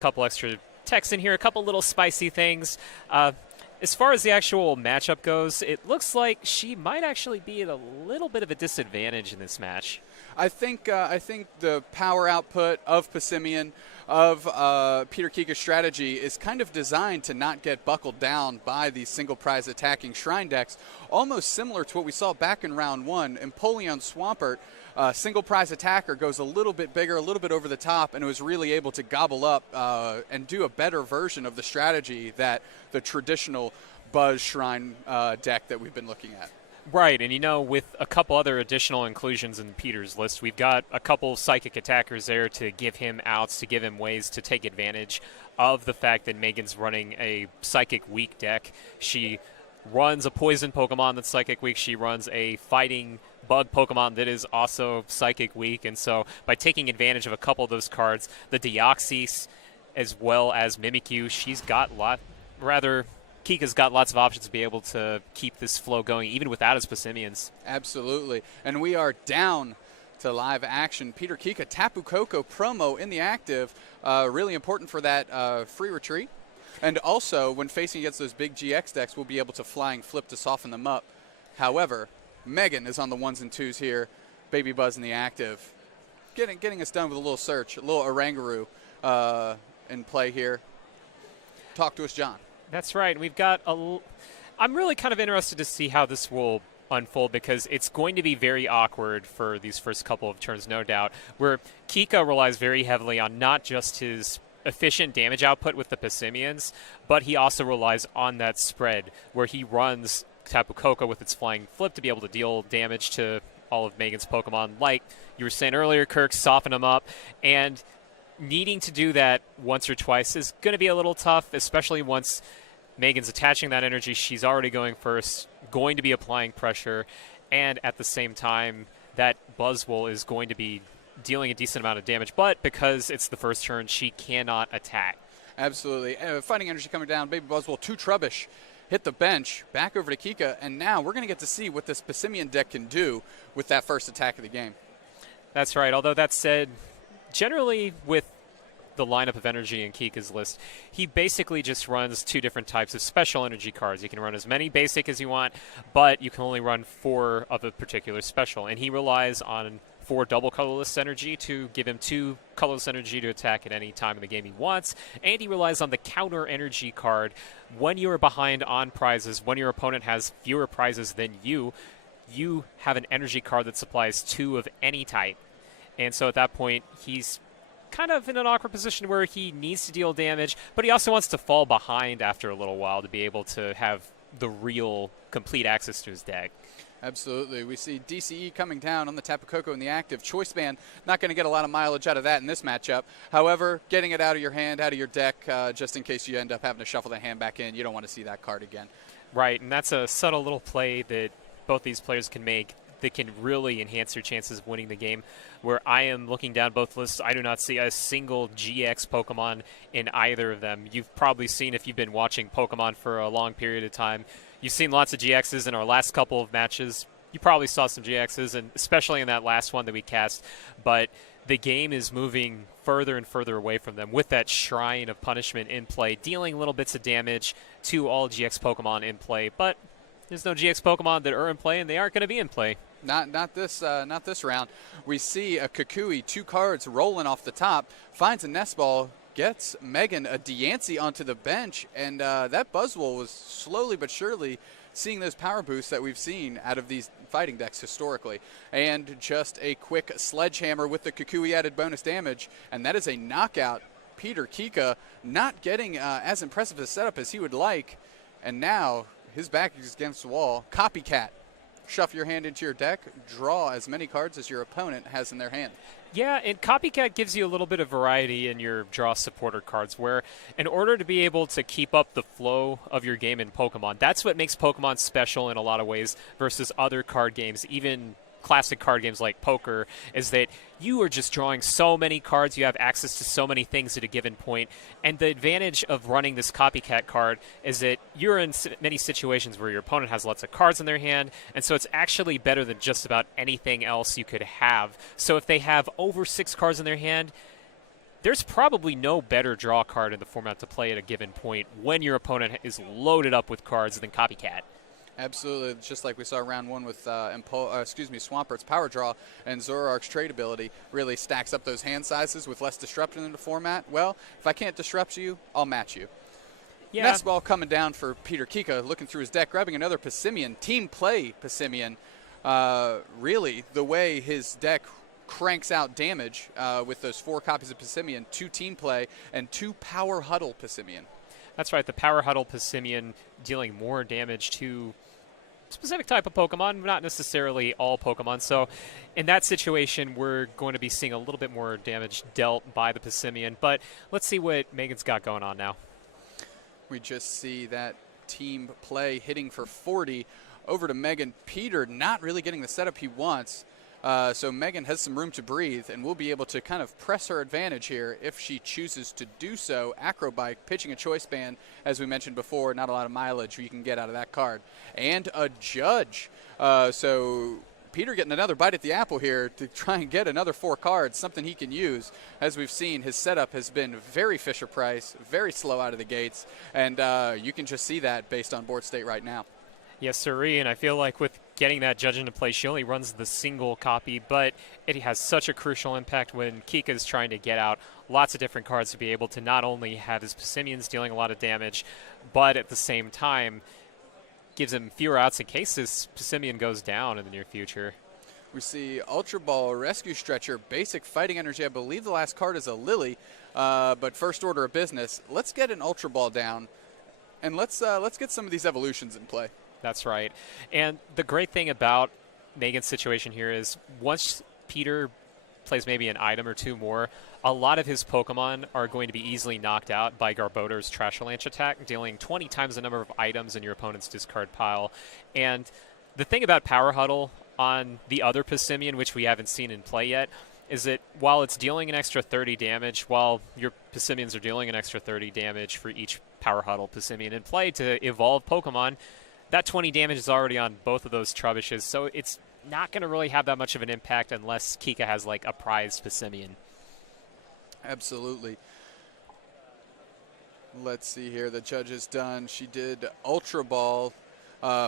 couple extra text in here, a couple little spicy things. As far as the actual matchup goes, it looks like she might actually be at a little bit of a disadvantage in this match. I think the power output of Passimian, of Peter Kica's strategy is kind of designed to not get buckled down by these single prize attacking shrine decks, almost similar to what we saw back in round one. Empoleon Swampert, single prize attacker, goes a little bit bigger, a little bit over the top, and was really able to gobble up and do a better version of the strategy that the traditional Buzz Shrine deck that we've been looking at. Right, and with a couple other additional inclusions in Peter's list, we've got a couple psychic attackers there to give him outs, to give him ways to take advantage of the fact that Megan's running a psychic weak deck. She runs a poison Pokemon that's psychic weak. She runs a fighting bug Pokemon that is also psychic weak, and so by taking advantage of a couple of those cards, the Deoxys as well as Mimikyu, Kica's got lots of options to be able to keep this flow going, even without his Passimians. Absolutely. And we are down to live action. Peter Kica, Tapu Koko promo in the active, really important for that free retreat. And also, when facing against those big GX decks, we'll be able to flying flip to soften them up. However, Megan is on the ones and twos here. Baby Buzz in the active. Getting us done with a little search, a little Orangaroo in play here. Talk to us, John. That's right. We've got I'm really kind of interested to see how this will unfold, because it's going to be very awkward for these first couple of turns, no doubt, where Kica relies very heavily on not just his efficient damage output with the Passimians, but he also relies on that spread where he runs Tapu Koko with its flying flip to be able to deal damage to all of Megan's Pokemon, like you were saying earlier, Kirk, soften them up, and needing to do that once or twice is going to be a little tough, especially once Megan's attaching that energy. She's already going first, going to be applying pressure, and at the same time, that Buzzwole is going to be dealing a decent amount of damage, but because it's the first turn, she cannot attack. Absolutely. Fighting energy coming down. Baby Buzzwole, 2 Trubbish, hit the bench, back over to Kica, and now we're going to get to see what this Passimian deck can do with that first attack of the game. That's right, although that said, generally with the lineup of energy in Kika's list, he basically just runs 2 different types of special energy cards. You can run as many basic as you want, but you can only run 4 of a particular special, and he relies on 4 double colorless energy to give him 2 colorless energy to attack at any time in the game he wants, and he relies on the counter energy card. When you are behind on prizes, when your opponent has fewer prizes than you have an energy card that supplies 2 of any type. And so at that point, he's kind of in an awkward position where he needs to deal damage, but he also wants to fall behind after a little while to be able to have the real complete access to his deck. Absolutely. We see DCE coming down on the Tapu Koko in the active. Choice Band, not going to get a lot of mileage out of that in this matchup. However, getting it out of your hand, out of your deck, just in case you end up having to shuffle the hand back in. You don't want to see that card again. Right, and that's a subtle little play that both these players can make that can really enhance your chances of winning the game. Where I am looking down both lists, I do not see a single GX Pokemon in either of them. You've probably seen, if you've been watching Pokemon for a long period of time, you've seen lots of GXs in our last couple of matches. You probably saw some GXs, and especially in that last one that we cast. But the game is moving further and further away from them with that Shrine of Punishment in play, dealing little bits of damage to all GX Pokemon in play. But there's no GX Pokemon that are in play, and they aren't going to be in play. Not this round. We see a Kukui, 2 cards rolling off the top, finds a Nest Ball, gets Megan a Deancey onto the bench, and that Buzzwole was slowly but surely seeing those power boosts that we've seen out of these fighting decks historically. And just a quick Sledgehammer with the Kukui added bonus damage, and that is a knockout. Peter Kica not getting as impressive a setup as he would like, and now his back is against the wall. Copycat. Shuffle your hand into your deck, draw as many cards as your opponent has in their hand. Yeah, and Copycat gives you a little bit of variety in your draw supporter cards, where in order to be able to keep up the flow of your game in Pokemon, that's what makes Pokemon special in a lot of ways versus other card games, even classic card games like poker, is that you are just drawing so many cards, you have access to so many things at a given point, and the advantage of running this Copycat card is that you're in many situations where your opponent has lots of cards in their hand, and so it's actually better than just about anything else you could have. So if they have over 6 cards in their hand, there's probably no better draw card in the format to play at a given point when your opponent is loaded up with cards than Copycat. Absolutely, just like we saw round one with Swampert's Power Draw, and Zoroark's Trade Ability really stacks up those hand sizes with less disruption in the format. Well, if I can't disrupt you, I'll match you. Yeah. Nest Ball coming down for Peter Kica, looking through his deck, grabbing another Passimian, team play Passimian. Really, the way his deck cranks out damage with those 4 copies of Passimian, 2 team play, and 2 Power Huddle Passimian. That's right, the Power Huddle Passimian dealing more damage to specific type of Pokemon, not necessarily all Pokemon. So in that situation, we're going to be seeing a little bit more damage dealt by the Passimian. But let's see what Megan's got going on now. We just see that team play hitting for 40 over to Megan. Peter not really getting the setup he wants. So Megan has some room to breathe and will be able to kind of press her advantage here if she chooses to do so. Acrobike pitching a choice band, as we mentioned before, not a lot of mileage you can get out of that card. And a Judge. So Peter getting another bite at the apple here to try and get another 4 cards, something he can use. As we've seen, his setup has been very Fisher-Price, very slow out of the gates, and you can just see that based on board state right now. Yes, sirree, and I feel like with getting that Judge into play, she only runs the single copy, but it has such a crucial impact when Kica is trying to get out lots of different cards to be able to not only have his Passimians dealing a lot of damage, but at the same time gives him fewer outs in case this Passimian goes down in the near future. We see Ultra Ball, Rescue Stretcher, basic fighting energy. I believe the last card is a Lily, but first order of business. Let's get an Ultra Ball down, and let's get some of these evolutions in play. That's right. And the great thing about Megan's situation here is once Peter plays maybe an item or 2 more, a lot of his Pokemon are going to be easily knocked out by Garbodor's Trashalanche attack, dealing 20 times the number of items in your opponent's discard pile. And the thing about Power Huddle on the other Passimian, which we haven't seen in play yet, is that while it's dealing an extra 30 damage, while your Passimians are dealing an extra 30 damage for each Power Huddle Passimian in play to evolve Pokemon, that 20 damage is already on both of those Trubishes, so it's not going to really have that much of an impact unless Kica has like a prized Passimian. Absolutely. Let's see here. The Judge is done. She did Ultra Ball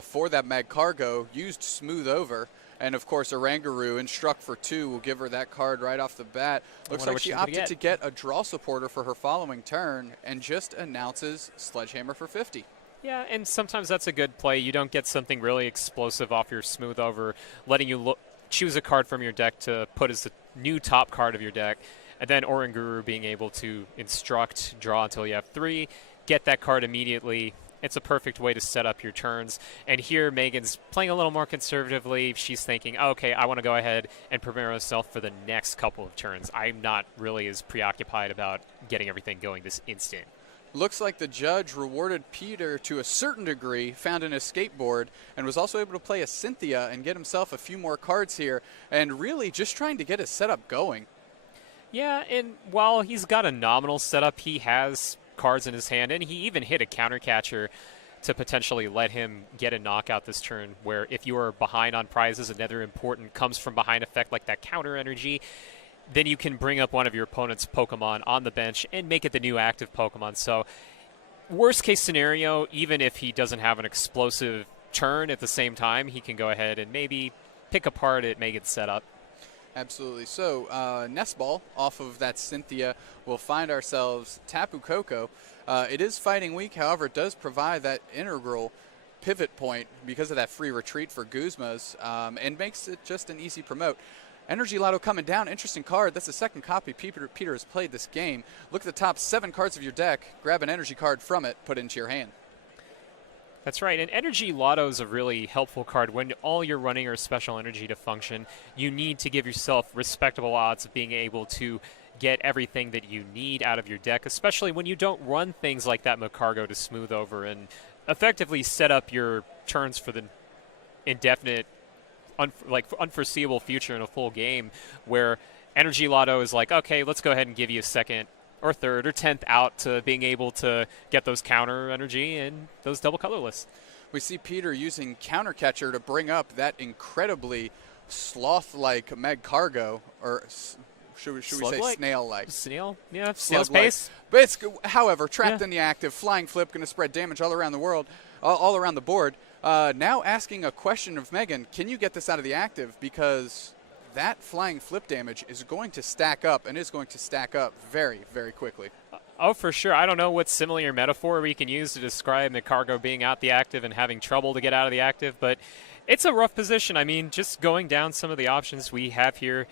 for that Magcargo, used Smooth Over, and of course Oranguru and struck for 2 will give her that card right off the bat. Looks like she opted to get a draw supporter for her following turn and just announces Sledgehammer for 50. Yeah, and sometimes that's a good play. You don't get something really explosive off your Smooth Over, letting you choose a card from your deck to put as the new top card of your deck, and then Oranguru being able to instruct, draw until you have 3, get that card immediately. It's a perfect way to set up your turns. And here Megan's playing a little more conservatively. She's thinking, okay, I want to go ahead and prepare myself for the next couple of turns. I'm not really as preoccupied about getting everything going this instant. Looks like the Judge rewarded Peter to a certain degree, found an escape board, and was also able to play a Cynthia and get himself a few more cards here, and really just trying to get his setup going. Yeah, and while he's got a nominal setup, he has cards in his hand, and he even hit a counter catcher to potentially let him get a knockout this turn, where if you are behind on prizes, another important comes from behind effect like that counter energy, then you can bring up one of your opponent's Pokemon on the bench and make it the new active Pokemon. So worst case scenario, even if he doesn't have an explosive turn at the same time, he can go ahead and maybe pick apart at Megan's setup. Absolutely. So Nest Ball off of that Cynthia will find ourselves Tapu Koko. It is fighting weak, however, it does provide that integral pivot point because of that free retreat for Guzma's and makes it just an easy promote. Energy Lotto coming down. Interesting card. That's the second copy Peter has played this game. Look at the top 7 cards of your deck. Grab an energy card from it. Put it into your hand. That's right. And Energy Lotto is a really helpful card. When all you're running are special energy to function, you need to give yourself respectable odds of being able to get everything that you need out of your deck, especially when you don't run things like that Magcargo to Smooth Over and effectively set up your turns for the indefinite unforeseeable future in a full game, where Energy Lotto is like, okay, let's go ahead and give you a second or third or 10th out to being able to get those counter energy and those double colorless. We see Peter using Counter Catcher to bring up that incredibly sloth-like Magcargo, or should we say Slug-like? snail-like? Snail? Yeah, snail's Slug-like. pace. But it's, however, trapped Yeah. in the active, flying flip, going to spread damage all around the world, all around the board. Now asking a question of McCann, can you get this out of the active? Because that flying flip damage is going to stack up and is going to stack up very, very quickly. Oh, for sure. I don't know what simile or metaphor we can use to describe McCargo being out the active and having trouble to get out of the active, but it's a rough position. I mean, just going down some of the options we have here,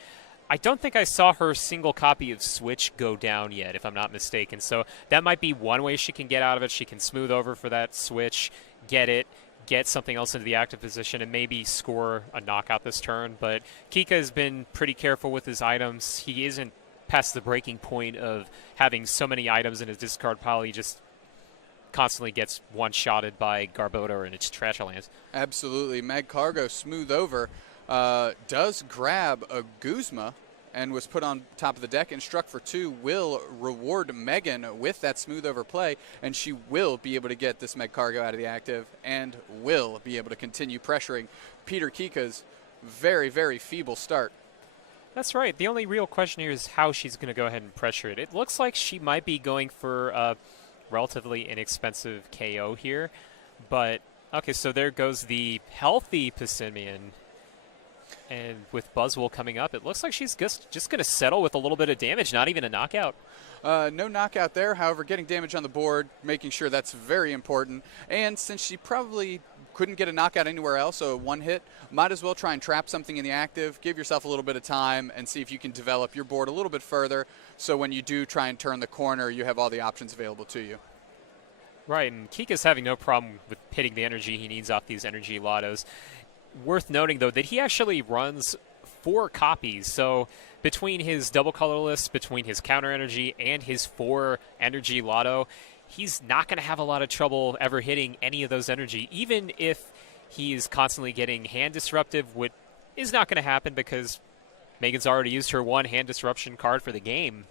I don't think I saw her single copy of Switch go down yet, if I'm not mistaken. So that might be one way she can get out of it. She can smooth over for that Switch, get it, get something else into the active position, and maybe score a knockout this turn. But Kica has been pretty careful with his items. He isn't past the breaking point of having so many items in his discard pile. He just constantly gets one-shotted by Garbodor and its Trash-a-Land. Absolutely. McCargo smooth over, does grab a Guzma and was put on top of the deck and struck for 2, will reward McCann with that smooth over play, and she will be able to get this McCargo out of the active and will be able to continue pressuring Peter Kica's very, very feeble start. That's right. The only real question here is how she's going to go ahead and pressure it. It looks like she might be going for a relatively inexpensive KO here, but okay, so there goes the healthy Pissimian. And with Buzzwole coming up, it looks like she's just going to settle with a little bit of damage, not even a knockout. No knockout there, however, getting damage on the board, making sure that's very important. And since she probably couldn't get a knockout anywhere else, so one hit, might as well try and trap something in the active, give yourself a little bit of time, and see if you can develop your board a little bit further, so when you do try and turn the corner, you have all the options available to you. Right, and Kika's having no problem with pitting the energy he needs off these energy lottos. Worth noting, though, that he actually runs 4 copies. So between his double colorless, between his counter energy, and his 4 energy lotto, he's not going to have a lot of trouble ever hitting any of those energy, even if he's constantly getting hand disruptive, which is not going to happen because Megan's already used her 1 hand disruption card for the game.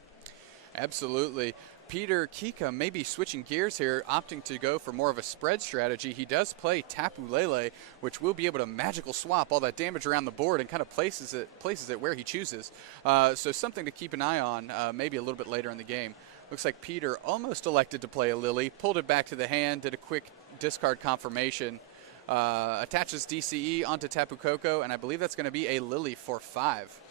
Absolutely. Peter Kica may be switching gears here, opting to go for more of a spread strategy. He does play Tapu Lele, which will be able to magical swap all that damage around the board and kind of places it where he chooses. So something to keep an eye on, maybe a little bit later in the game. Looks like Peter almost elected to play a Lily, pulled it back to the hand, did a quick discard confirmation, attaches DCE onto Tapu Koko, and I believe that's going to be a Lily for 5.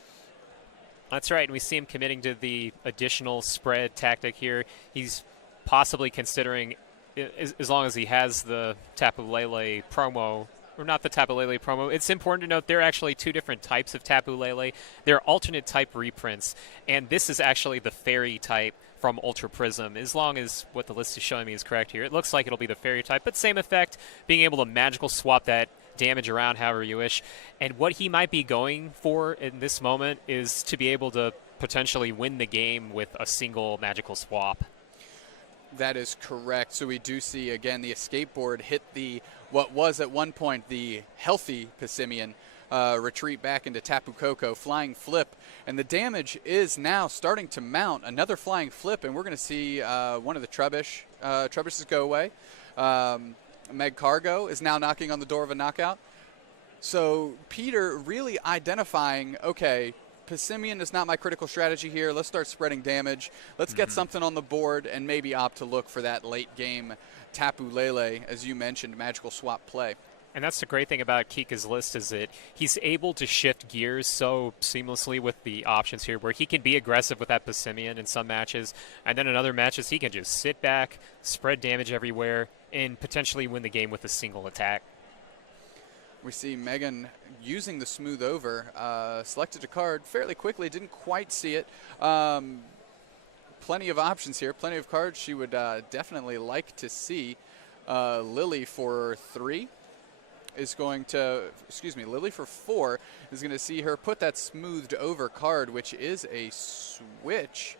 That's right, and we see him committing to the additional spread tactic here. He's possibly considering, as long as he has the Tapu Lele promo, or not the Tapu Lele promo, it's important to note there are actually 2 different types of Tapu Lele. They're alternate type reprints, and this is actually the fairy type from Ultra Prism, as long as what the list is showing me is correct here. It looks like it'll be the fairy type, but same effect, being able to magical swap that damage around however you wish. And what he might be going for in this moment is to be able to potentially win the game with a single magical swap. That is correct. So we do see, again, the escape board hit what was at one point the healthy Pissimian, retreat back into Tapu Koko, flying flip, and the damage is now starting to mount. Another flying flip, and we're going to see one of the Trebishes go away. McCargo is now knocking on the door of a knockout. So Peter really identifying, okay, Pissimian is not my critical strategy here. Let's start spreading damage. Let's get something on the board and maybe opt to look for that late game Tapu Lele, as you mentioned, magical swap play. And that's the great thing about Kika's list is that he's able to shift gears so seamlessly with the options here, where he can be aggressive with that Pissimian in some matches, and then in other matches he can just sit back, spread damage everywhere, and potentially win the game with a single attack. We see Megan using the smooth over, selected a card fairly quickly, didn't quite see it. Plenty of options here, plenty of cards she would definitely like to see. Lily for 3 is going to, Lily for 4 is going to see her put that smoothed over card, which is a switch.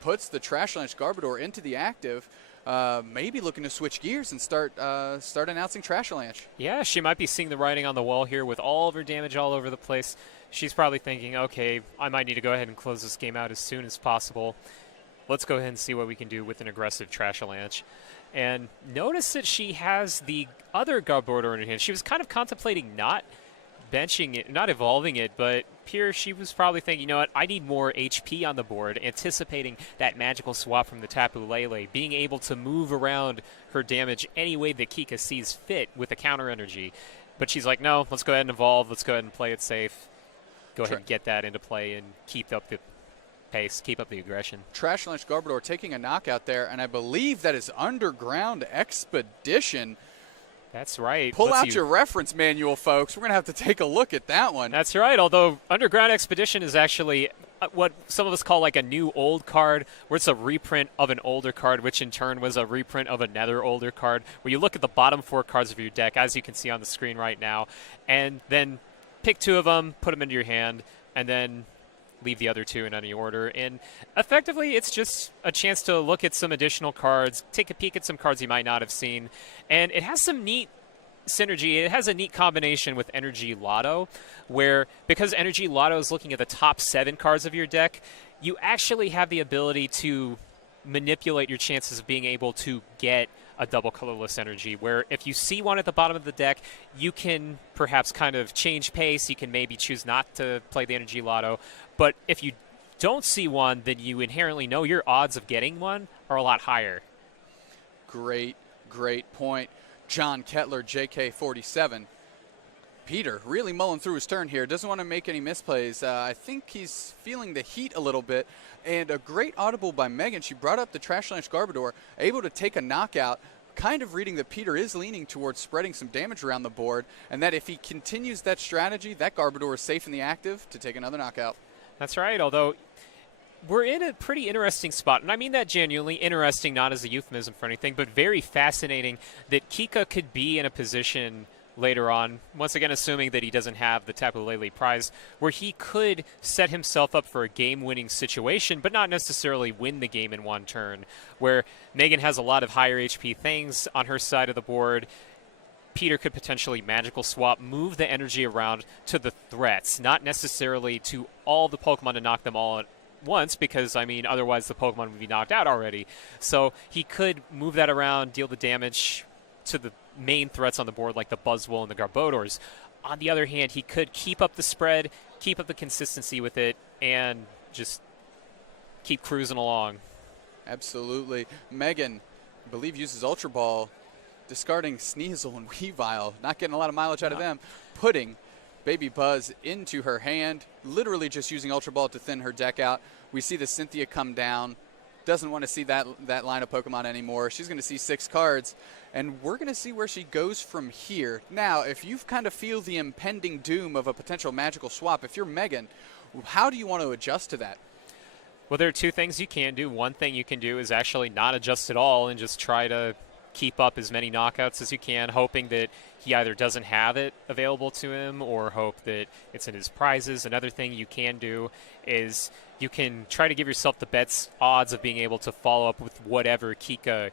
Puts the Trash Lunch Garbodor into the active. Maybe looking to switch gears and start announcing Trash-a-Lanche. Yeah, she might be seeing the writing on the wall here with all of her damage all over the place. She's probably thinking, okay, I might need to go ahead and close this game out as soon as possible. Let's go ahead and see what we can do with an aggressive Trash-a-Lanche. And notice that she has the other Garbodor in her hand. She was kind of contemplating not benching it, not evolving it, but here she was probably thinking, you know what, I need more HP on the board, anticipating that magical swap from the Tapu Lele, being able to move around her damage any way that Kica sees fit with a counter energy. But she's like, no, let's go ahead and evolve, let's go ahead and play it safe, go ahead and get that into play and keep up the pace, keep up the aggression. Trash Lunch Garbodor taking a knockout there, and I believe that is Underground Expedition. That's right. Pull out your reference manual, folks. We're going to have to take a look at that one. That's right, although Underground Expedition is actually what some of us call like a new old card, where it's a reprint of an older card, which in turn was a reprint of another older card, where you look at the bottom 4 cards of your deck, as you can see on the screen right now, and then pick 2 of them, put them into your hand, and then leave the other 2 in any order. And effectively, it's just a chance to look at some additional cards, take a peek at some cards you might not have seen. And it has some neat synergy. It has a neat combination with Energy Lotto, where because Energy Lotto is looking at the top 7 cards of your deck, you actually have the ability to manipulate your chances of being able to get a double colorless energy, where if you see one at the bottom of the deck, you can perhaps kind of change pace. You can maybe choose not to play the Energy Lotto. But if you don't see one, then you inherently know your odds of getting one are a lot higher. Great point. John Kettler, JK47. Peter really mulling through his turn here. Doesn't want to make any misplays. I think he's feeling the heat a little bit. And a great audible by Megan. She brought up the Trash Lunch Garbodor, able to take a knockout, kind of reading that Peter is leaning towards spreading some damage around the board, and that if he continues that strategy, that Garbodor is safe in the active to take another knockout. That's right, although we're in a pretty interesting spot, and I mean that genuinely interesting, not as a euphemism for anything, but very fascinating that Kica could be in a position later on, once again assuming that he doesn't have the Tapu Lele prize, where he could set himself up for a game-winning situation, but not necessarily win the game in one turn, where Megan has a lot of higher HP things on her side of the board. Peter could potentially magical swap, move the energy around to the threats, not necessarily to all the Pokemon to knock them all at once, because, I mean, otherwise the Pokemon would be knocked out already. So he could move that around, deal the damage to the main threats on the board, like the Buzzwole and the Garbodors. On the other hand, he could keep up the spread, keep up the consistency with it, and just keep cruising along. Absolutely. Megan, I believe, uses Ultra Ball, discarding Sneasel and Weavile, not getting a lot of mileage out of them, putting Baby Buzz into her hand, literally just using Ultra Ball to thin her deck out. We see the Cynthia come down, doesn't want to see that line of Pokemon anymore. She's going to see 6 cards, and we're going to see where she goes from here. Now, if you kind of feel the impending doom of a potential magical swap, if you're Megan, how do you want to adjust to that? Well, there are 2 things you can do. One thing you can do is actually not adjust at all and just try to keep up as many knockouts as you can, hoping that he either doesn't have it available to him or hope that it's in his prizes. Another thing you can do is you can try to give yourself the best odds of being able to follow up with whatever Kica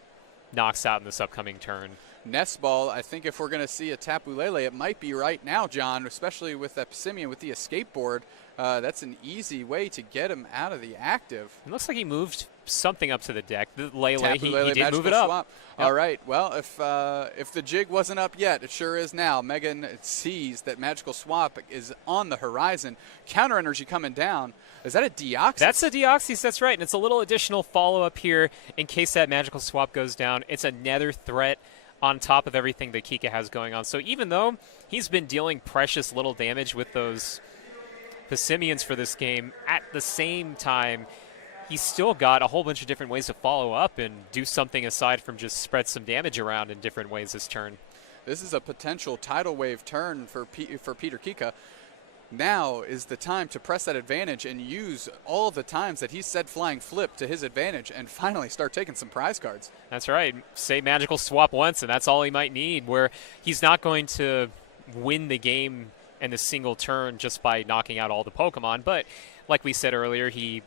knocks out in this upcoming turn. Nest Ball, I think if we're going to see a Tapu Lele, it might be right now, John, especially with that Pissimian with the escape board. That's an easy way to get him out of the active. It looks like he moved something up to the deck. The Lele, he Lele did move it up. Yep. All right. Well, if the jig wasn't up yet, it sure is now. Megan sees that Magical Swap is on the horizon. Counter energy coming down. Is that a Deoxys? That's a Deoxys, that's right. And it's a little additional follow-up here in case that Magical Swap goes down. It's another threat on top of everything that Kica has going on. So even though he's been dealing precious little damage with those Pissimians for this game, at the same time, he's still got a whole bunch of different ways to follow up and do something aside from just spread some damage around in different ways this turn. This is a potential tidal wave turn for Peter Kica. Now is the time to press that advantage and use all the times that he said flying flip to his advantage and finally start taking some prize cards. That's right. Say Magical Swap once, and that's all he might need, where he's not going to win the game in a single turn just by knocking out all the Pokemon. But like we said earlier, he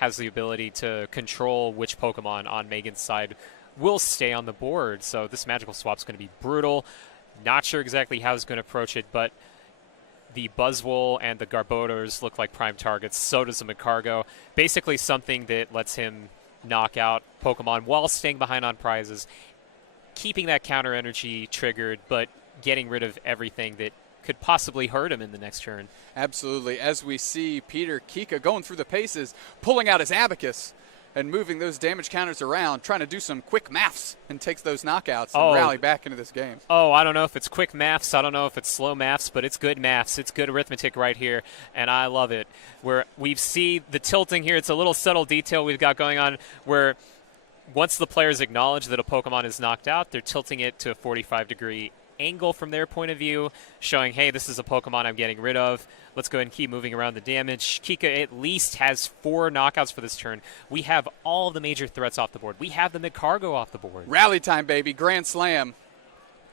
has the ability to control which Pokemon on Megan's side will stay on the board. So this Magical Swap is going to be brutal. Not sure exactly how he's going to approach it, but the Buzzwole and the Garbodors look like prime targets. So does the Magcargo. Basically something that lets him knock out Pokemon while staying behind on prizes, keeping that counter energy triggered, but getting rid of everything that could possibly hurt him in the next turn. Absolutely. As we see Peter Kica going through the paces, pulling out his abacus and moving those damage counters around, trying to do some quick maths and takes those knockouts and rally back into this game. Oh, I don't know if it's quick maths. I don't know if it's slow maths, but it's good maths. It's good arithmetic right here, and I love it. Where we see the tilting here, it's a little subtle detail we've got going on where once the players acknowledge that a Pokemon is knocked out, they're tilting it to a 45-degree angle from their point of view, showing, hey, this is a Pokemon I'm getting rid of. Let's go ahead and keep moving around the damage. Kica at least has 4 knockouts for this turn. We have all of the major threats off the board. We have the McCargo off the board. Rally time, baby. Grand slam.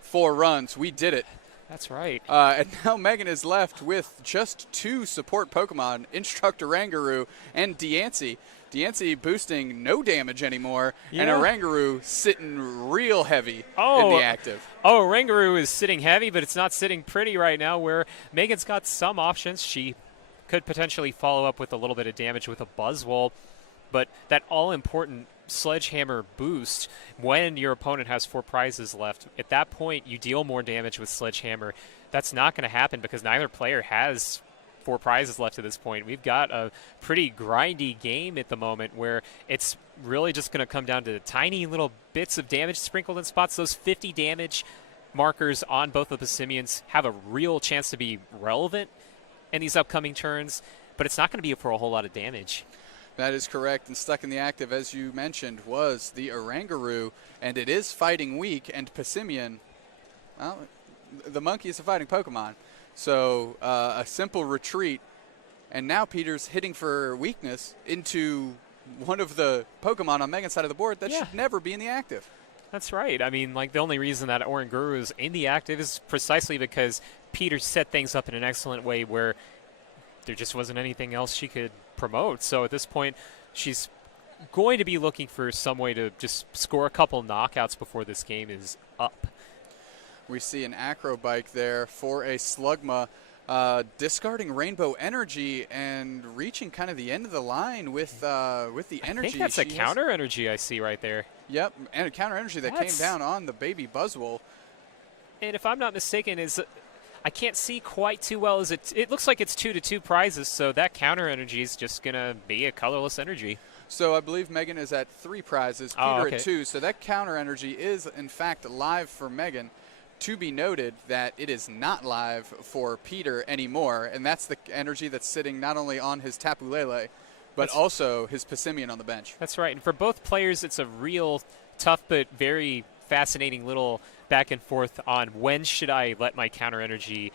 4 runs. We did it. That's right. And now Megan is left with just 2 support Pokemon, Instructor Rangaroo and Deancey. Deancey boosting no damage anymore, and Rangaroo sitting real heavy in the active. Oh, Rangaroo is sitting heavy, but it's not sitting pretty right now, where Megan's got some options. She could potentially follow up with a little bit of damage with a Buzzwole, but that all-important Sledgehammer boost when your opponent has 4 prizes left, at that point you deal more damage with Sledgehammer. That's not going to happen because neither player has 4 prizes left at this point. We've got a pretty grindy game at the moment where it's really just going to come down to tiny little bits of damage sprinkled in spots. Those 50 damage markers on both of the Passimians have a real chance to be relevant in these upcoming turns, but it's not going to be for a whole lot of damage. That is correct, and stuck in the active, as you mentioned, was the Oranguru, and it is fighting weak, and Passimian, well, the monkey is a fighting Pokemon. So a simple retreat, and now Peter's hitting for weakness into one of the Pokemon on Megan's side of the board that should never be in the active. That's right. I mean, like, the only reason that Oranguru is in the active is precisely because Peter set things up in an excellent way where there just wasn't anything else she could promote. So at this point, she's going to be looking for some way to just score a couple knockouts before this game is up. We see an Acrobike there for a Slugma, discarding Rainbow Energy and reaching kind of the end of the line with the energy. I think that's a counter energy I see right there. Yep, and a counter energy that came down on the baby Buzzwole. And if I'm not mistaken, I can't see quite too well. It looks like it's 2-2 prizes, so that counter energy is just going to be a colorless energy. So I believe Megan is at 3 prizes, Peter at 2. So that counter energy is, in fact, live for Megan. To be noted that it is not live for Peter anymore, and that's the energy that's sitting not only on his Tapu Lele, but also his Passimian on the bench. That's right. And for both players, it's a real tough but very fascinating little back and forth on when should I let my counter energy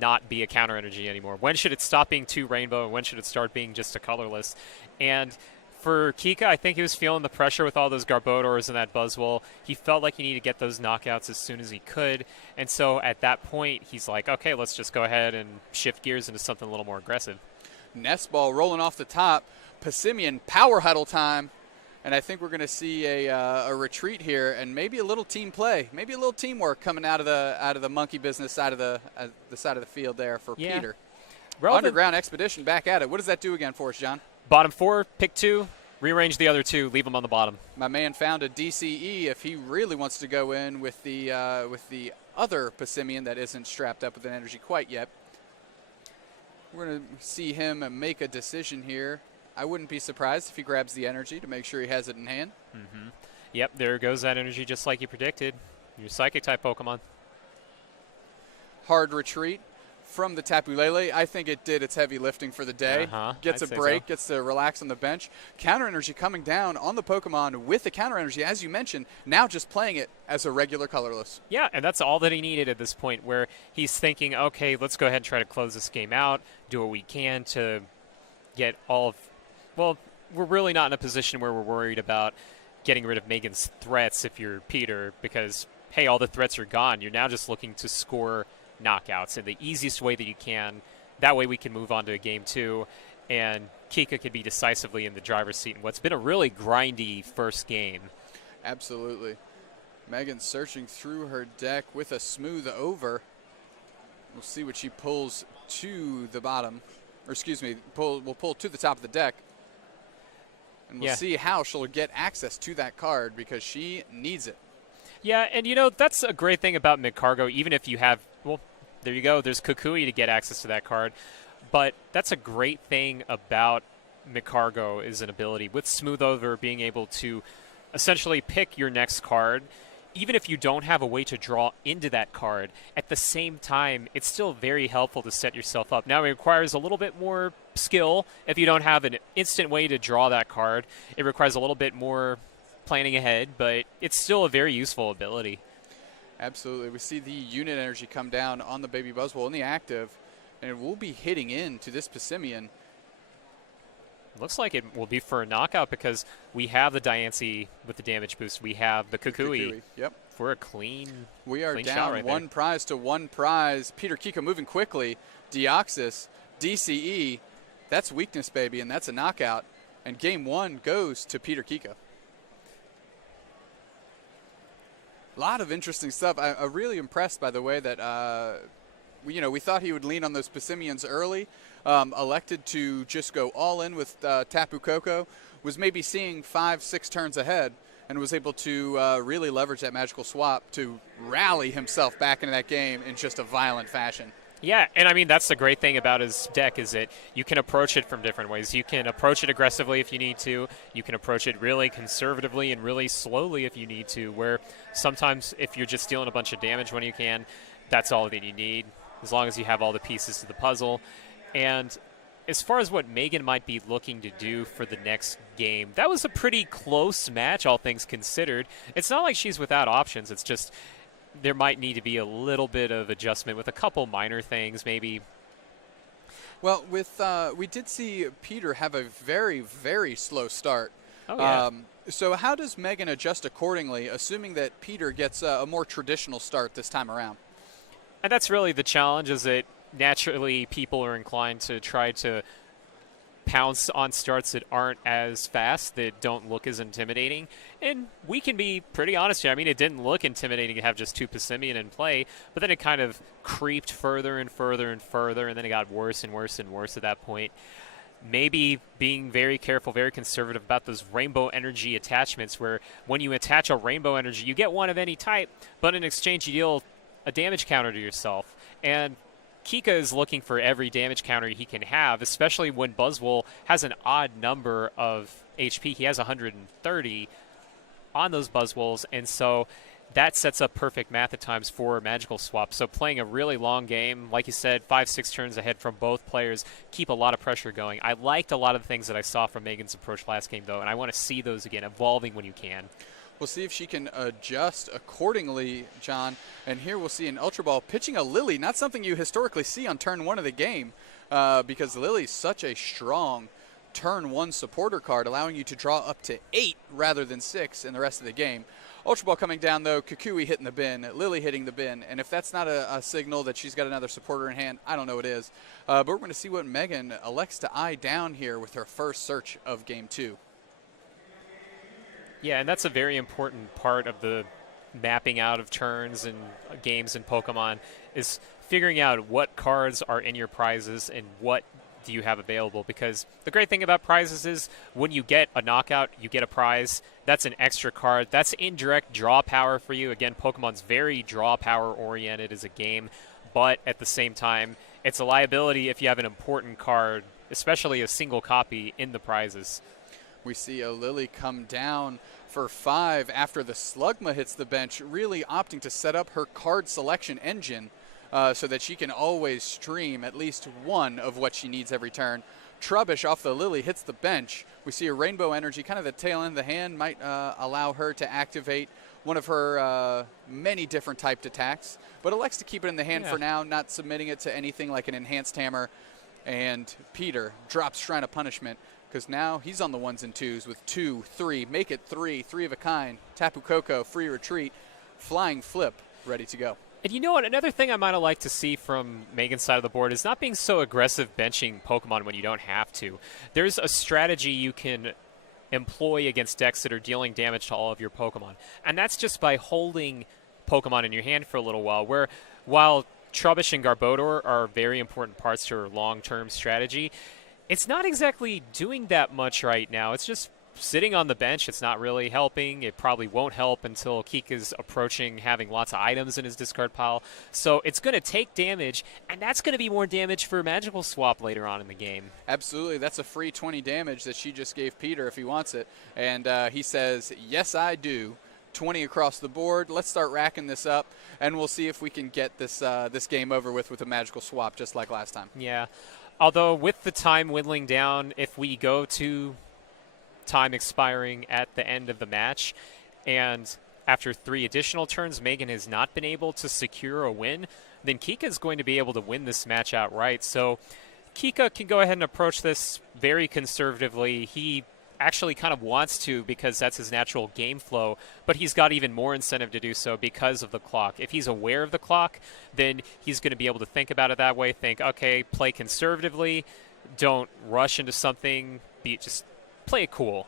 not be a counter energy anymore? When should it stop being 2 rainbow, and when should it start being just a colorless? And for Kica, I think he was feeling the pressure with all those Garbodors and that Buzzwole. He felt like he needed to get those knockouts as soon as he could. And so at that point, he's like, okay, let's just go ahead and shift gears into something a little more aggressive. Nest Ball rolling off the top. Passimian power huddle time. And I think we're going to see a retreat here and maybe a little team play, maybe a little teamwork coming out of the monkey business side of the side of the field there for Peter. Underground Expedition back at it. What does that do again for us, John? Bottom 4, pick 2, rearrange the other 2, leave them on the bottom. My man found a DCE if he really wants to go in with the other Passimian that isn't strapped up with an energy quite yet. We're going to see him make a decision here. I wouldn't be surprised if he grabs the energy to make sure he has it in hand. Mm-hmm. Yep, there goes that energy just like you predicted. Your Psychic-type Pokemon. Hard retreat from the Tapu Lele. I think it did its heavy lifting for the day. Gets a break, gets to relax on the bench. Counter energy coming down on the Pokemon with the counter energy, as you mentioned, now just playing it as a regular colorless. Yeah, and that's all that he needed at this point, where he's thinking, okay, let's go ahead and try to close this game out, do what we can to get all of, well, we're really not in a position where we're worried about getting rid of Megan's threats if you're Peter, because, hey, all the threats are gone. You're now just looking to score knockouts in the easiest way that you can. That way we can move on to game 2, and Kica could be decisively in the driver's seat in what's been a really grindy first game. Absolutely. Megan searching through her deck with a smooth over. We'll see what she pulls to the bottom. Or excuse me, we'll pull to the top of the deck. And we'll see how she'll get access to that card because she needs it. Yeah, and you know, that's a great thing about McCargo, even if you have, well, there you go. There's Kukui to get access to that card. But that's a great thing about McCargo is an ability with Smooth Over being able to essentially pick your next card. Even if you don't have a way to draw into that card, at the same time, it's still very helpful to set yourself up. Now, it requires a little bit more skill if you don't have an instant way to draw that card. It requires a little bit more planning ahead, but it's still a very useful ability. Absolutely. We see the unit energy come down on the Baby Buzzwole in the active, and it will be hitting into this Passimian. Looks like it will be for a knockout because we have the Diancie with the damage boost. We have the Kukui. Yep. For a clean We are clean down right one there. prize to one prize. Peter Kica moving quickly. Deoxys, DCE. That's weakness, baby, and that's a knockout. And game one goes to Peter Kica. A lot of interesting stuff. I'm really impressed by the way that we thought he would lean on those Passimians early. Elected to just go all in with Tapu Koko. Was maybe seeing 5-6 turns ahead and was able to really leverage that magical swap to rally himself back into that game in just a violent fashion. Yeah, and I mean, that's the great thing about his deck is that you can approach it from different ways. You can approach it aggressively if you need to. You can approach it really conservatively and really slowly if you need to, where sometimes if you're just dealing a bunch of damage when you can, that's all that you need, as long as you have all the pieces to the puzzle. And as far as what Megan might be looking to do for the next game, that was a pretty close match, all things considered. It's not like she's without options. It's just there might need to be a little bit of adjustment with a couple minor things, maybe. Well, we did see Peter have a very, very slow start. Oh, yeah. So how does Megan adjust accordingly, assuming that Peter gets a more traditional start this time around? And that's really the challenge, is that naturally people are inclined to try to pounce on starts that aren't as fast, that don't look as intimidating. And we can be pretty honest here. I mean, it didn't look intimidating to have just two Passimian in play, but then it kind of creeped further and further and further, and then it got worse and worse and worse at that point. Maybe being very careful, very conservative about those rainbow energy attachments, where when you attach a rainbow energy, you get one of any type, but in exchange you deal a damage counter to yourself. And Kica is looking for every damage counter he can have, especially when Buzzwole has an odd number of HP. He has 130 on those Buzzwoles, and so that sets up perfect math at times for magical swap. So playing a really long game, like you said, 5-6 turns ahead from both players, keep a lot of pressure going. I liked a lot of the things that I saw from Megan's approach last game, though, and I want to see those again, evolving when you can. We'll see if she can adjust accordingly, John. And here we'll see an Ultra Ball pitching a Lily, not something you historically see on turn one of the game, because Lily's such a strong turn one supporter card, allowing you to draw up to 8 rather than 6 in the rest of the game. Ultra Ball coming down, though, Kukui hitting the bin, Lily hitting the bin. And if that's not a signal that she's got another supporter in hand, I don't know what is. But we're going to see what Megan elects to eye down here with her first search of game 2. Yeah, and that's a very important part of the mapping out of turns and games in Pokemon, is figuring out what cards are in your prizes and what do you have available. Because the great thing about prizes is when you get a knockout, you get a prize. That's an extra card. That's indirect draw power for you. Again, Pokemon's very draw power oriented as a game, but at the same time, it's a liability if you have an important card, especially a single copy, in the prizes. We see a Lily come down for 5 after the Slugma hits the bench, really opting to set up her card selection engine so that she can always stream at least one of what she needs every turn. Trubbish off the Lily hits the bench. We see a Rainbow Energy, kind of the tail end of the hand, might allow her to activate one of her many different typed attacks, but elects to keep it in the hand for now, not submitting it to anything like an Enhanced Hammer. And Peter drops Shrine of Punishment, because now he's on the 1s and 2s with 2, 3, make it 3, 3 of a kind, Tapu Koko, free retreat, flying flip, ready to go. And you know what? Another thing I might have liked to see from Megan's side of the board is not being so aggressive benching Pokemon when you don't have to. There's a strategy you can employ against decks that are dealing damage to all of your Pokemon, and that's just by holding Pokemon in your hand for a little while, where while Trubbish and Garbodor are very important parts to her long-term strategy, it's not exactly doing that much right now. It's just sitting on the bench, it's not really helping. It probably won't help until Kica's approaching having lots of items in his discard pile. So it's going to take damage, and that's going to be more damage for Magical Swap later on in the game. Absolutely. That's a free 20 damage that she just gave Peter if he wants it. And he says, yes, I do. 20 across the board. Let's start racking this up, and we'll see if we can get this this game over with a Magical Swap just like last time. Yeah. Although with the time dwindling down, if we go to time expiring at the end of the match, and after 3 additional turns, McCann has not been able to secure a win, then Kica is going to be able to win this match outright. So Kica can go ahead and approach this very conservatively. He actually kind of wants to because that's his natural game flow, but he's got even more incentive to do so because of the clock. If he's aware of the clock, then he's going to be able to think about it that way, think, okay, play conservatively, don't rush into something, just play it cool.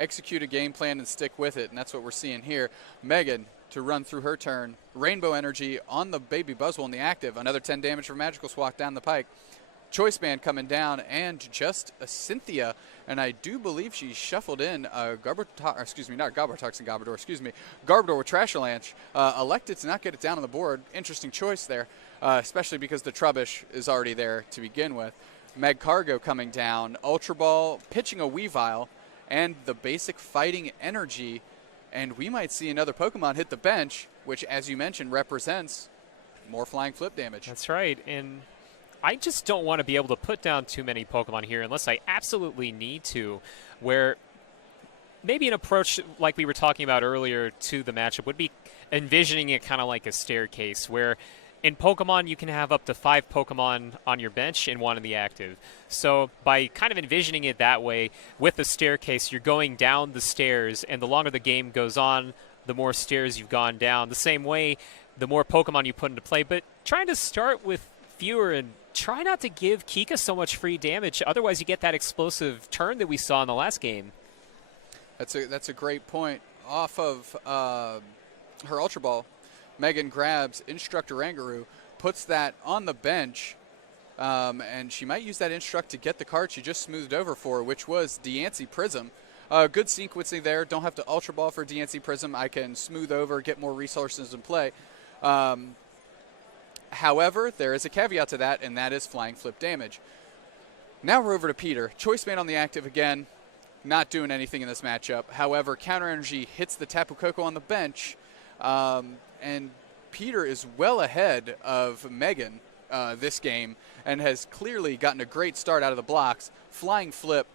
Execute a game plan and stick with it, and that's what we're seeing here. McCann to run through her turn. Rainbow Energy on the Baby Buzzwole in the active. Another 10 damage for Magical Swap down the pike. Choice Band coming down, and just a Cynthia, and I do believe she shuffled in Garbodor with Trash Avalanche. Elected to not get it down on the board. Interesting choice there, especially because the Trubbish is already there to begin with. Magcargo coming down, Ultra Ball pitching a Weavile, and the basic Fighting Energy, and we might see another Pokemon hit the bench, which, as you mentioned, represents more Flying Flip damage. That's right, and I just don't want to be able to put down too many Pokemon here unless I absolutely need to, where maybe an approach like we were talking about earlier to the matchup would be envisioning it kind of like a staircase, where in Pokemon you can have up to 5 Pokemon on your bench and 1 in the active. So by kind of envisioning it that way, with the staircase, you're going down the stairs, and the longer the game goes on, the more stairs you've gone down. The same way, the more Pokemon you put into play, but trying to start with fewer and try not to give Kica so much free damage. Otherwise, you get that explosive turn that we saw in the last game. That's a great point. Off of her Ultra Ball, McCann grabs Instructor Rangaroo, puts that on the bench, and she might use that Instruct to get the card she just smoothed over for, which was Deancey Prism. Good sequencing there. Don't have to Ultra Ball for Deancey Prism. I can smooth over, get more resources in play. However, there is a caveat to that, and that is Flying Flip damage. Now we're over to Peter. Choice Band on the active again, not doing anything in this matchup. However, Counter Energy hits the Tapu Koko on the bench, and Peter is well ahead of McCann this game and has clearly gotten a great start out of the blocks. Flying Flip,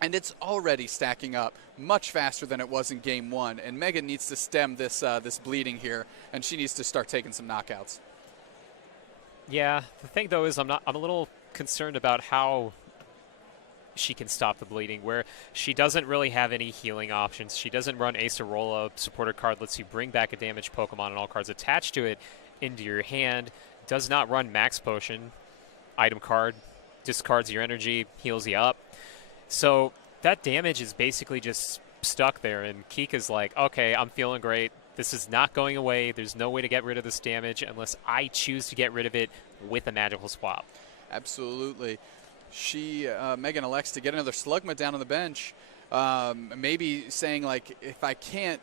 and it's already stacking up much faster than it was in Game 1, and McCann needs to stem this bleeding here, and she needs to start taking some knockouts. Yeah, the thing though is I'm a little concerned about how she can stop the bleeding, where she doesn't really have any healing options. She doesn't run Acerola. Supporter card lets you bring back a damaged Pokemon and all cards attached to it into your hand. Does not run Max Potion. Item card discards your energy, heals you up. So that damage is basically just stuck there, and Kica's like, okay, I'm feeling great. This is not going away. There's no way to get rid of this damage unless I choose to get rid of it with a Magical Swap. Absolutely. McCann elects to get another Slugma down on the bench. Maybe saying, like, if I can't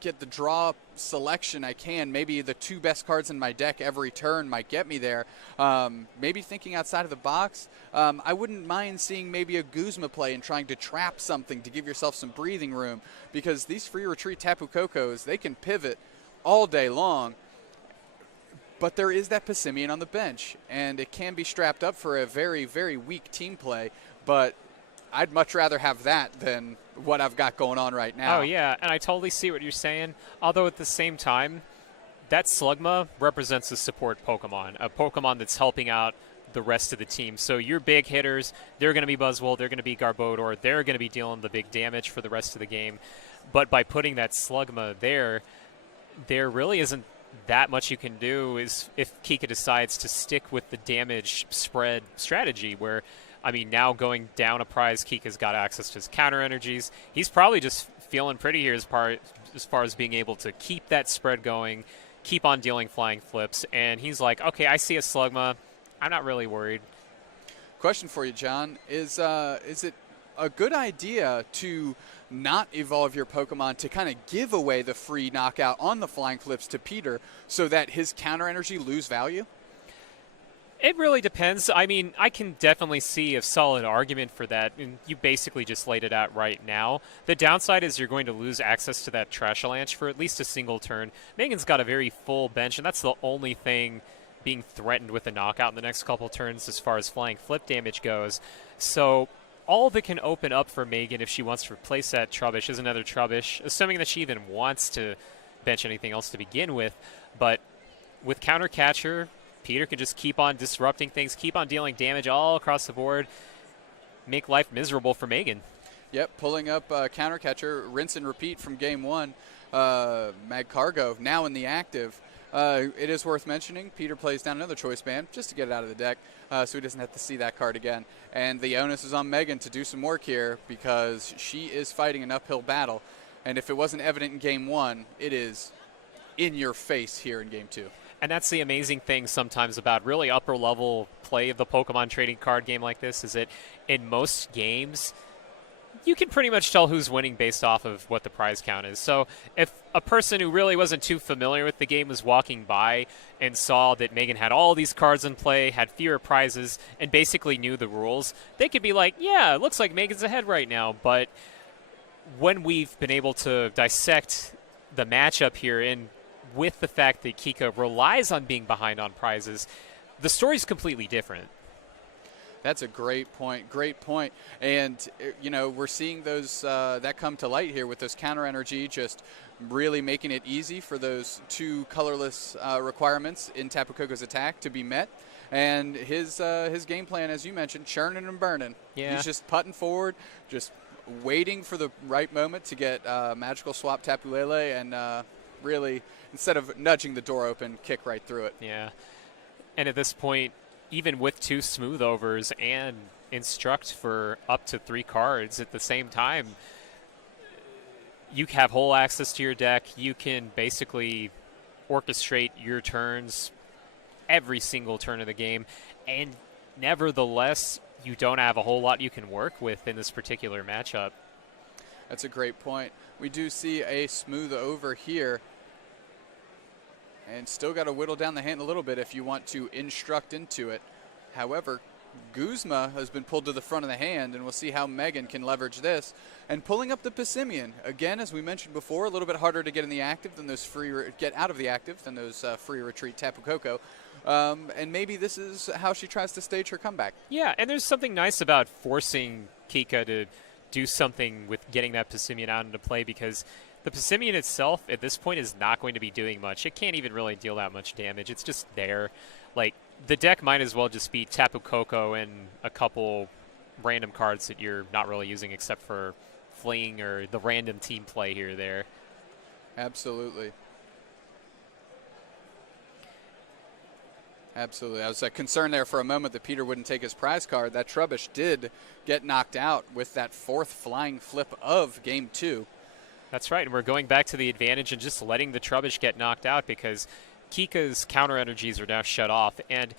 get the draw selection, I can. Maybe the 2 best cards in my deck every turn might get me there. Maybe thinking outside of the box. I wouldn't mind seeing maybe a Guzma play and trying to trap something to give yourself some breathing room, because these free retreat Tapu Kokos, they can pivot all day long. But there is that Passimian on the bench, and it can be strapped up for a very, very weak team play, but I'd much rather have that than what I've got going on right now. Oh, yeah, and I totally see what you're saying. Although at the same time, that Slugma represents a support Pokemon, a Pokemon that's helping out the rest of the team. So your big hitters, they're going to be Buzzwole, they're going to be Garbodor, they're going to be dealing the big damage for the rest of the game. But by putting that Slugma there really isn't that much you can do is if Kica decides to stick with the damage spread strategy, where, I mean, now going down a prize, Kica's got access to his counter energies. He's probably just feeling pretty here as far as being able to keep that spread going, keep on dealing Flying Flips, and he's like, okay, I see a Slugma. I'm not really worried. Question for you, John. Is it a good idea to not evolve your Pokemon to kind of give away the free knockout on the flying flips to Peter so that his counter energy lose value? It really depends. I mean, I can definitely see a solid argument for that, and you basically just laid it out right now. The downside is you're going to lose access to that Trashalanche for at least a single turn. Megan's got a very full bench, and that's the only thing being threatened with a knockout in the next couple turns as far as flying flip damage goes. So all that can open up for Megan if she wants to replace that Trubbish is another Trubbish, assuming that she even wants to bench anything else to begin with. But with Counter Catcher, Peter can just keep on disrupting things, keep on dealing damage all across the board, make life miserable for Megan. Yep, pulling up Counter Catcher, rinse and repeat from game one. Magcargo now in the active. It is worth mentioning, Peter plays down another Choice Band just to get it out of the deck, so he doesn't have to see that card again. And the onus is on Megan to do some work here because she is fighting an uphill battle. And if it wasn't evident in game one, it is in your face here in game two. And that's the amazing thing sometimes about really upper level play of the Pokemon trading card game like this, is that in most games, you can pretty much tell who's winning based off of what the prize count is. So if a person who really wasn't too familiar with the game was walking by and saw that Megan had all these cards in play, had fewer prizes, and basically knew the rules, they could be like, yeah, it looks like Megan's ahead right now. But when we've been able to dissect the matchup here, and with the fact that Kica relies on being behind on prizes, the story's completely different. That's a great point. Great point. And, you know, we're seeing those that come to light here with this counter energy, just really making it easy for those two colorless requirements in Tapu Koko's attack to be met. And his game plan, as you mentioned, churning and burning. Yeah. He's just putting forward, just waiting for the right moment to get Magical Swap Tapu Lele and really, instead of nudging the door open, kick right through it. Yeah. And at this point, even with two smooth overs and instruct for up to 3 cards at the same time, you have whole access to your deck. You can basically orchestrate your turns every single turn of the game. And nevertheless, you don't have a whole lot you can work with in this particular matchup. That's a great point. We do see a smooth over here. And still got to whittle down the hand a little bit if you want to instruct into it. However, Guzma has been pulled to the front of the hand, and we'll see how Megan can leverage this. And pulling up the Passimian, again, as we mentioned before, a little bit harder to get in the active than those get out of the active than those free retreat Tapu Koko. And maybe this is how she tries to stage her comeback. Yeah, and there's something nice about forcing Kica to do something with getting that Passimian out into play, because the Passimian itself, at this point, is not going to be doing much. It can't even really deal that much damage. It's just there. Like, the deck might as well just be Tapu Koko and a couple random cards that you're not really using except for Fling or the random team play here or there. Absolutely. Absolutely. I was concerned there for a moment that Peter wouldn't take his prize card. That Trubbish did get knocked out with that 4th flying flip of game 2. That's right, and we're going back to the advantage and just letting the Trubbish get knocked out because Kika's counter energies are now shut off. And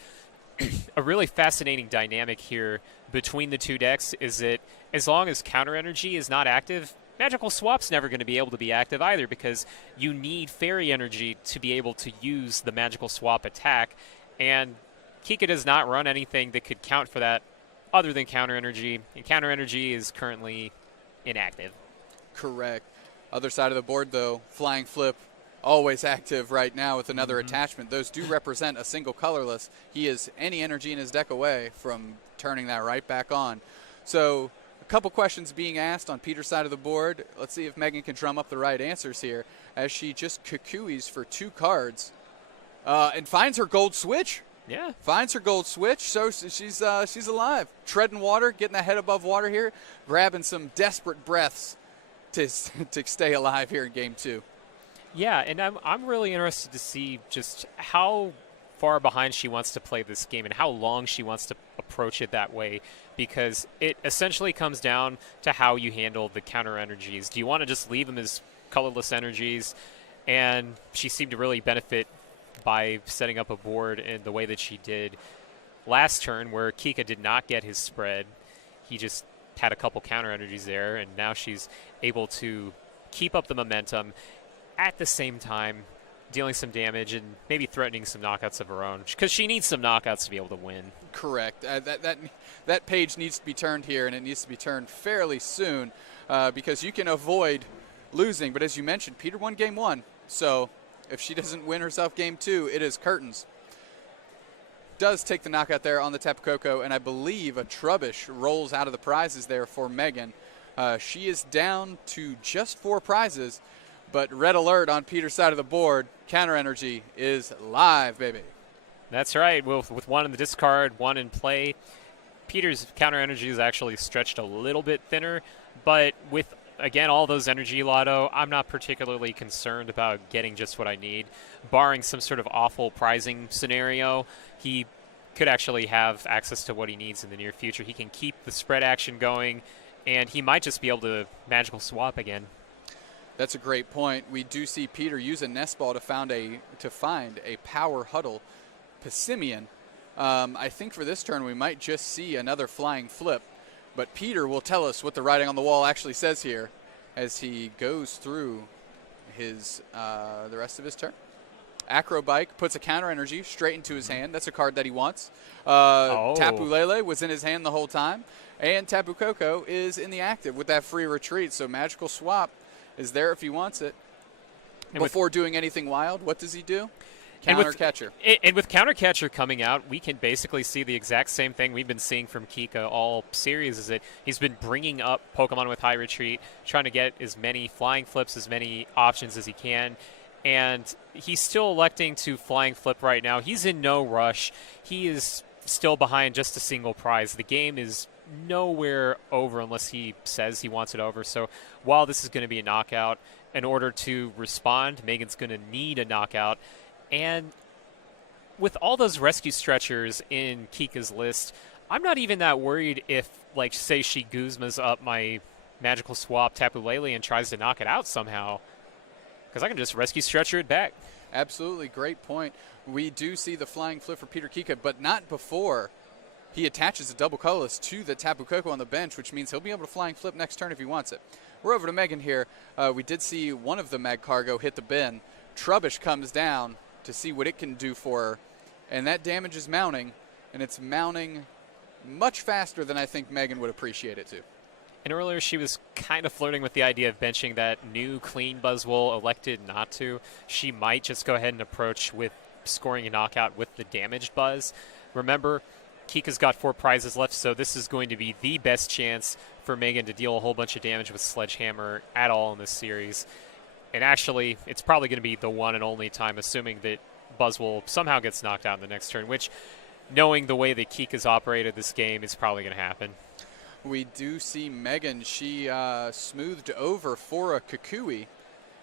a really fascinating dynamic here between the two decks is that as long as counter energy is not active, Magical Swap's never going to be able to be active either, because you need Fairy Energy to be able to use the Magical Swap attack. And Kica does not run anything that could count for that other than counter energy, and counter energy is currently inactive. Correct. Other side of the board, though, Flying Flip, always active right now with another attachment. Those do represent a single colorless. He is any energy in his deck away from turning that right back on. So a couple questions being asked on Peter's side of the board. Let's see if Megan can drum up the right answers here as she just Kukuis for 2 cards and finds her gold switch. Yeah. Finds her gold switch, so she's alive. Treading water, getting the head above water here, grabbing some desperate breaths to stay alive here in game 2. Yeah, and I'm really interested to see just how far behind she wants to play this game and how long she wants to approach it that way, because it essentially comes down to how you handle the counter energies. Do you want to just leave them as colorless energies? And she seemed to really benefit by setting up a board in the way that she did last turn, where Kica did not get his spread. He just had a couple counter energies there, and now she's able to keep up the momentum at the same time dealing some damage and maybe threatening some knockouts of her own, because she needs some knockouts to be able to win. Correct. That page needs to be turned here, and it needs to be turned fairly soon, because you can avoid losing. But as you mentioned, Peter won game 1, so if she doesn't win herself game 2, it is curtains. Does take the knockout there on the Tapu Koko, and I believe a Trubbish rolls out of the prizes there for Megan. She is down to just 4 prizes, but red alert on Peter's side of the board. Counter energy is live, baby. That's right. Well, with 1 in the discard, 1 in play, Peter's counter energy is actually stretched a little bit thinner, but with, again, all those energy lotto, I'm not particularly concerned about getting just what I need. Barring some sort of awful prizing scenario, he could actually have access to what he needs in the near future. He can keep the spread action going, and he might just be able to magical swap again. That's a great point. We do see Peter use a nest ball to find a power huddle Pissimian. I think for this turn we might just see another flying flip, but Peter will tell us what the writing on the wall actually says here as he goes through his the rest of his turn. Acrobike puts a counter energy straight into his hand. That's a card that he wants. Tapu Lele was in his hand the whole time, and Tapu Koko is in the active with that free retreat, so magical swap is there if he wants it. And before doing anything wild, what does he do? Counter catcher. And with counter catcher coming out, we can basically see the exact same thing we've been seeing from Kica all series, is that he's been bringing up Pokemon with high retreat, trying to get as many flying flips, as many options as he can. And he's still electing to flying flip right now. He's in no rush. He is still behind just a single prize. The game is nowhere over unless he says he wants it over. So while this is going to be a knockout, in order to respond, Megan's going to need a knockout. And with all those rescue stretchers in Kika's list, I'm not even that worried if, like, say she Guzma's up my magical swap Tapu Lele and tries to knock it out somehow, because I can just rescue stretcher it back. Absolutely, great point. We do see the flying flip for Peter Kica, but not before he attaches a double colorless to the Tapu Koko on the bench, which means he'll be able to flying flip next turn if he wants it. We're over to Megan here. We did see one of the Mag Cargo hit the bin. Trubbish comes down to see what it can do for her, and that damage is mounting, and it's mounting much faster than I think Megan would appreciate it to. And earlier she was kind of flirting with the idea of benching that new clean Buzzwole, elected not to. She might just go ahead and approach with scoring a knockout with the damaged Buzz. Remember, Kika's got 4 prizes left, so this is going to be the best chance for Megan to deal a whole bunch of damage with Sledgehammer at all in this series. And actually, it's probably going to be the one and only time, assuming that Buzzwole somehow gets knocked out in the next turn, which, knowing the way that Kika's operated this game, is probably going to happen. We do see Megan. She smoothed over for a Kukui.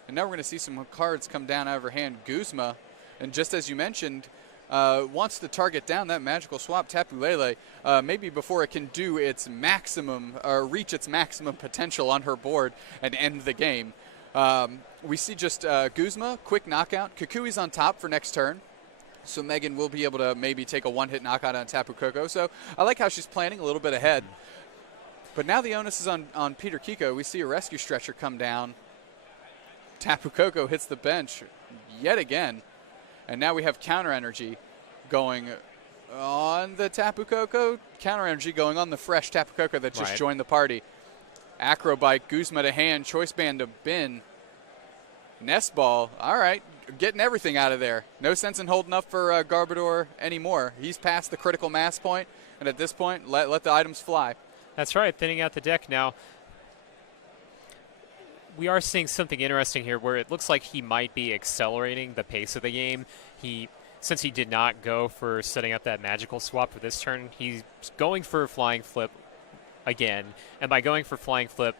And now we're going to see some cards come down out of her hand. Guzma, and just as you mentioned, wants to target down that magical swap Tapu Lele, maybe before it can do its maximum, or reach its maximum potential on her board and end the game. We see just Guzma, quick knockout. Kukui's on top for next turn. So Megan will be able to maybe take a one-hit knockout on Tapu Koko. So I like how she's planning a little bit ahead. But now the onus is on Peter Kica. We see a rescue stretcher come down. Tapu Koko hits the bench yet again. And now we have counter energy going on the Tapu Koko. Counter energy going on the fresh Tapu Koko that just joined the party. Acrobike, Guzma to hand, Choice Band to bin. Nest Ball, all right, getting everything out of there. No sense in holding up for Garbodor anymore. He's past the critical mass point, and at this point, let the items fly. That's right, thinning out the deck now. We are seeing something interesting here where it looks like he might be accelerating the pace of the game. Since he did not go for setting up that magical swap for this turn, he's going for a flying flip again. And by going for flying flip,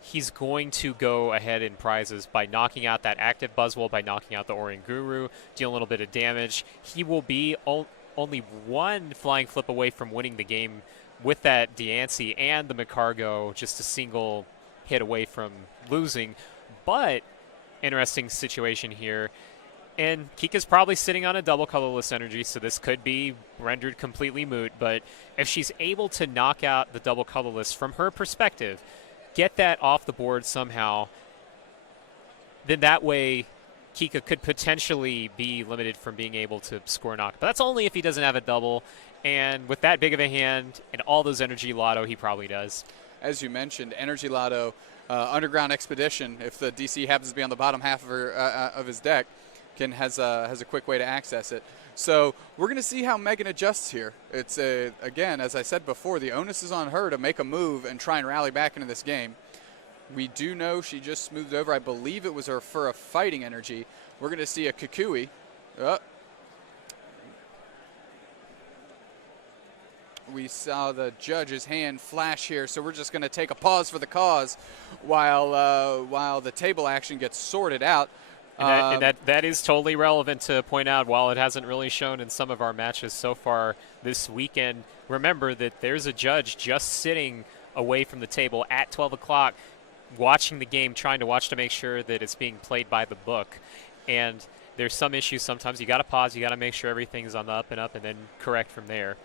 he's going to go ahead in prizes by knocking out that active Buzzwole, by knocking out the Oranguru, deal a little bit of damage. He will be only one flying flip away from winning the game with that Diancie and the Macargo, just a single hit away from losing. But interesting situation here. And Kika's probably sitting on a double colorless energy, so this could be rendered completely moot. But if she's able to knock out the double colorless from her perspective, get that off the board somehow, then that way Kica could potentially be limited from being able to score knock. But that's only if he doesn't have a double. And with that big of a hand and all those energy lotto, he probably does. As you mentioned, energy lotto, underground expedition, if the DC happens to be on the bottom half of his deck, has a quick way to access it. So we're going to see how McCann adjusts here. It's, again, as I said before, the onus is on her to make a move and try and rally back into this game. We do know she just smoothed over. I believe it was her for a fighting energy. We're going to see a Kukui. We saw the judge's hand flash here, so we're just going to take a pause for the cause while the table action gets sorted out. And that is totally relevant to point out. While it hasn't really shown in some of our matches so far this weekend, remember that there's a judge just sitting away from the table at 12 o'clock watching the game, trying to watch to make sure that it's being played by the book. And there's some issues sometimes. You got to pause. You got to make sure everything's on the up, and then correct from there.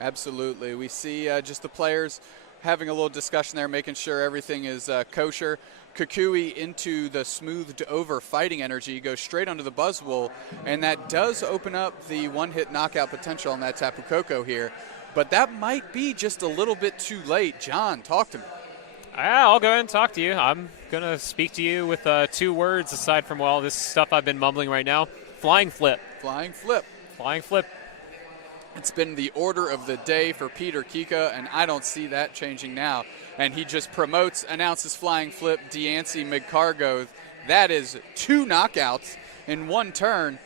Absolutely. We see just the players having a little discussion there, making sure everything is kosher. Kukui into the smoothed over fighting energy, goes straight onto the Buzzwole, and that does open up the one-hit knockout potential on that Tapu Koko here. But that might be just a little bit too late. John, talk to me. I'll go ahead and talk to you. I'm going to speak to you with 2 words aside from all this stuff I've been mumbling right now. Flying flip. Flying flip. Flying flip. It's been the order of the day for Peter Kica, and I don't see that changing now. And he just announces flying flip, Deancey Midcargo. That is 2 knockouts in 1 turn.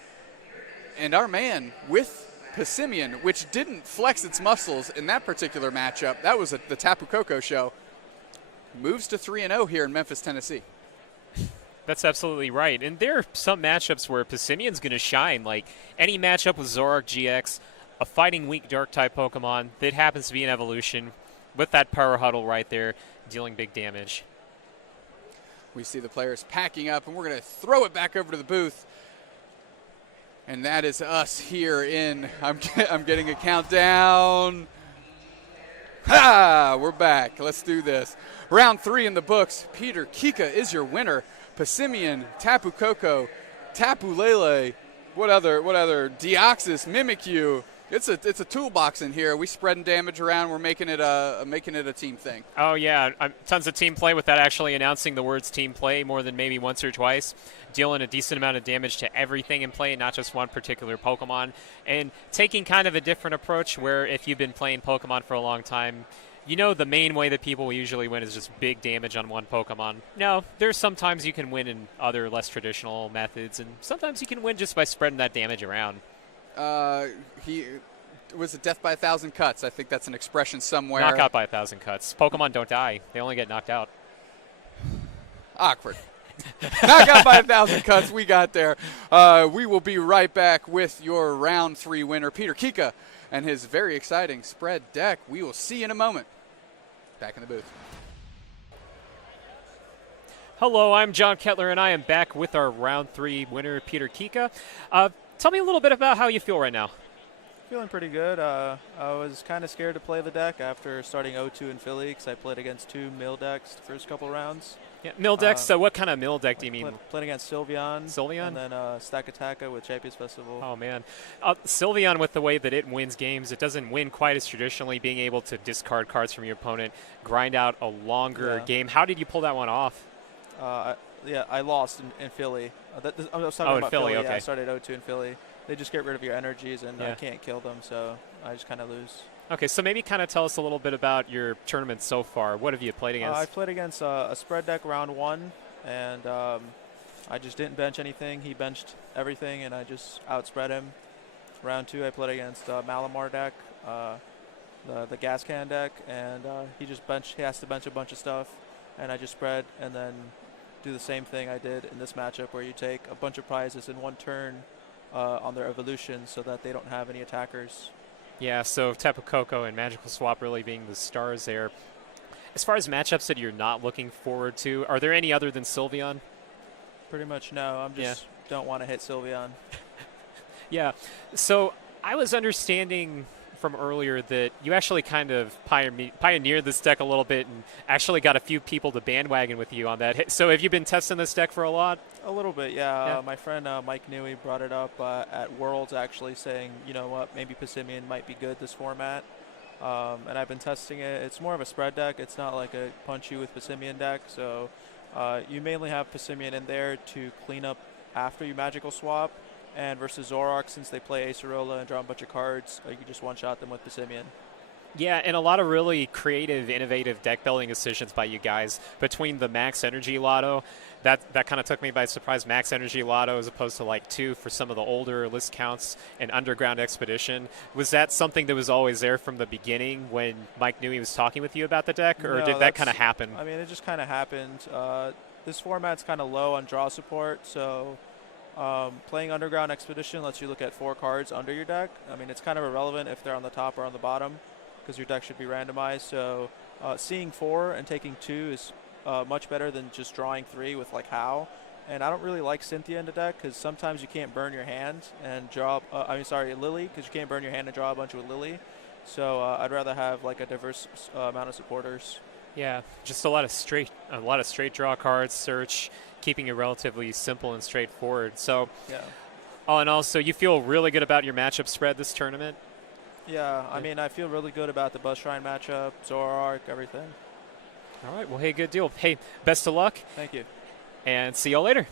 And our man with Passimian, which didn't flex its muscles in that particular matchup, that was the Tapu Koko show, moves to 3-0 here in Memphis, Tennessee. That's absolutely right. And there are some matchups where Passimian's going to shine, like any matchup with Zoroark GX, a fighting weak dark-type Pokemon that happens to be an evolution with that power huddle right there, dealing big damage. We see the players packing up, and we're going to throw it back over to the booth. And that is us here in, I'm getting a countdown. Ha! We're back. Let's do this. Round 3 in the books. Peter Kica is your winner. Passimian, Tapu Koko, Tapu Lele, what other? Deoxys, Mimikyu. It's a toolbox in here. We spreading damage around. We're making it a team thing. Oh yeah, tons of team play without actually announcing the words team play more than maybe once or twice. Dealing a decent amount of damage to everything in play, not just one particular Pokemon. And taking kind of a different approach where if you've been playing Pokemon for a long time, you know the main way that people usually win is just big damage on one Pokemon. No, there's sometimes you can win in other less traditional methods, and sometimes you can win just by spreading that damage around. Was it death by 1,000 cuts? I think that's an expression somewhere. Knockout by 1,000 cuts. Pokemon don't die. They only get knocked out. Awkward. Knockout by 1,000 cuts. We got there. We will be right back with your round 3 winner, Peter Kica, and his very exciting spread deck. We will see you in a moment. Back in the booth. Hello, I'm John Kettler, and I am back with our round 3 winner, Peter Kica. Tell me a little bit about how you feel right now. Feeling pretty good. I was kind of scared to play the deck after starting 0-2 in Philly because I played against 2 mill decks the first couple rounds. Yeah, mill decks? So what kind of mill deck do you mean? Played against Sylveon. Sylveon? And then Stack Attacka with Champions Festival. Oh, man. Sylveon, with the way that it wins games, it doesn't win quite as traditionally, being able to discard cards from your opponent, grind out a longer game. How did you pull that one off? I lost in Philly. I was talking about Philly. Okay. Yeah, I started 0-2 in Philly. They just get rid of your energies, and I can't kill them, so I just kind of lose. Okay, so maybe kind of tell us a little bit about your tournament so far. What have you played against? I played against a spread deck round 1, and I just didn't bench anything. He benched everything, and I just outspread him. Round 2, I played against Malamar deck, the gas can deck, and he has to bench a bunch of stuff, and I just spread and then do the same thing I did in this matchup where you take a bunch of prizes in 1 turn on their evolution so that they don't have any attackers. Yeah, so Tapu Koko and Magical Swap really being the stars there. As far as matchups that you're not looking forward to, are there any other than Sylveon? Pretty much no. I'm just don't want to hit Sylveon. Yeah. So I was understanding from earlier that you actually kind of pioneered this deck a little bit and actually got a few people to bandwagon with you on that. So have you been testing this deck for a lot? A little bit, yeah. My friend Mike Newey brought it up at Worlds, actually, saying, you know what, maybe Passimian might be good this format. And I've been testing it. It's more of a spread deck. It's not like a punch you with Passimian deck. So you mainly have Passimian in there to clean up after you magical swap. And versus Zoroark, since they play Acerola and draw a bunch of cards, you can just one-shot them with Passimian. Yeah, and a lot of really creative, innovative deck building decisions by you guys. Between the Max Energy Lotto, that kind of took me by surprise. Max Energy Lotto as opposed to like 2 for some of the older list counts, and Underground Expedition. Was that something that was always there from the beginning when Mike Newey was talking with you about the deck, or No, did that kind of happen? I mean, it just kind of happened. This format's kind of low on draw support, so playing Underground Expedition lets you look at 4 cards under your deck. I mean, it's kind of irrelevant if they're on the top or on the bottom, because your deck should be randomized. So seeing 4 and taking 2 is much better than just drawing 3 with like How. And I don't really like Cynthia in the deck because sometimes you can't burn your hand and draw. Lily, because you can't burn your hand and draw a bunch with Lily. So I'd rather have like a diverse amount of supporters. Yeah, just a lot of straight draw cards, search, keeping it relatively simple and straightforward. So, yeah. All in all, so you feel really good about your matchup spread this tournament? Yeah, I mean, I feel really good about the Buzz Shrine matchup, Zoroark, everything. All right, well, hey, good deal. Hey, best of luck. Thank you. And see y'all later.